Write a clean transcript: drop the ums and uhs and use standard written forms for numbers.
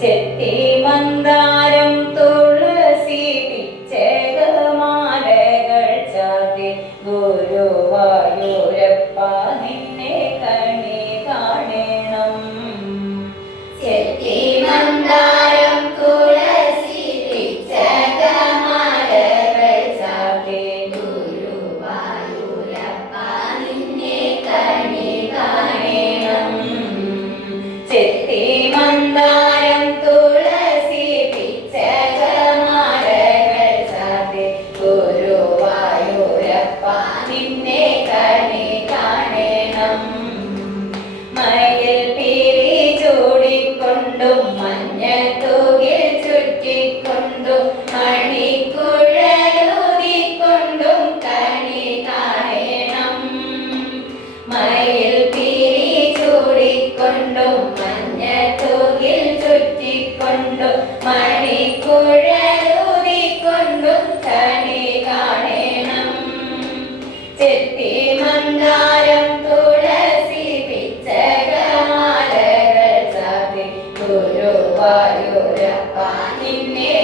ചെത്തി മന്ദാരം തുളസി പിച്ചകമാലകൾ ചാർത്തി ഗുരുവായൂരപ്പ നിന്നെ കണി കാണണം. ചെത്തി മന്ദാരം തുളസി പിച്ചകമാലകൾ ചാർത്തി ഗുരുവായൂരപ്പ നിന്നെ കണി കാണണം. ചെത്തി മന്ദാരം തുളസി പിച്ചകമാലകൾ ചാർത്തി ഗുരുവായൂരപ്പ നിന്നെ കണി കാണണം. മയിൽ പീലി ചൂടിക്കൊണ്ടും മഞ്ഞത്തൂകിൽ ചുറ്റിക്കൊണ്ടും മണിക്കുഴലൂതിക്കൊണ്ടും കണി കാണണം. മയിൽ പീലി ചൂടിക്കൊണ്ടും മഞ്ഞത്തൂകിൽ ചുറ്റിക്കൊണ്ടും മണിക്കുഴലൂതിക്കൊണ്ടും കണി കാണണം. ചെത്തി മന്ദാരം തുളസി പിച്ചകമാലകൾ ചാർത്തി ഗുരുവായൂരപ്പ നിന്നെ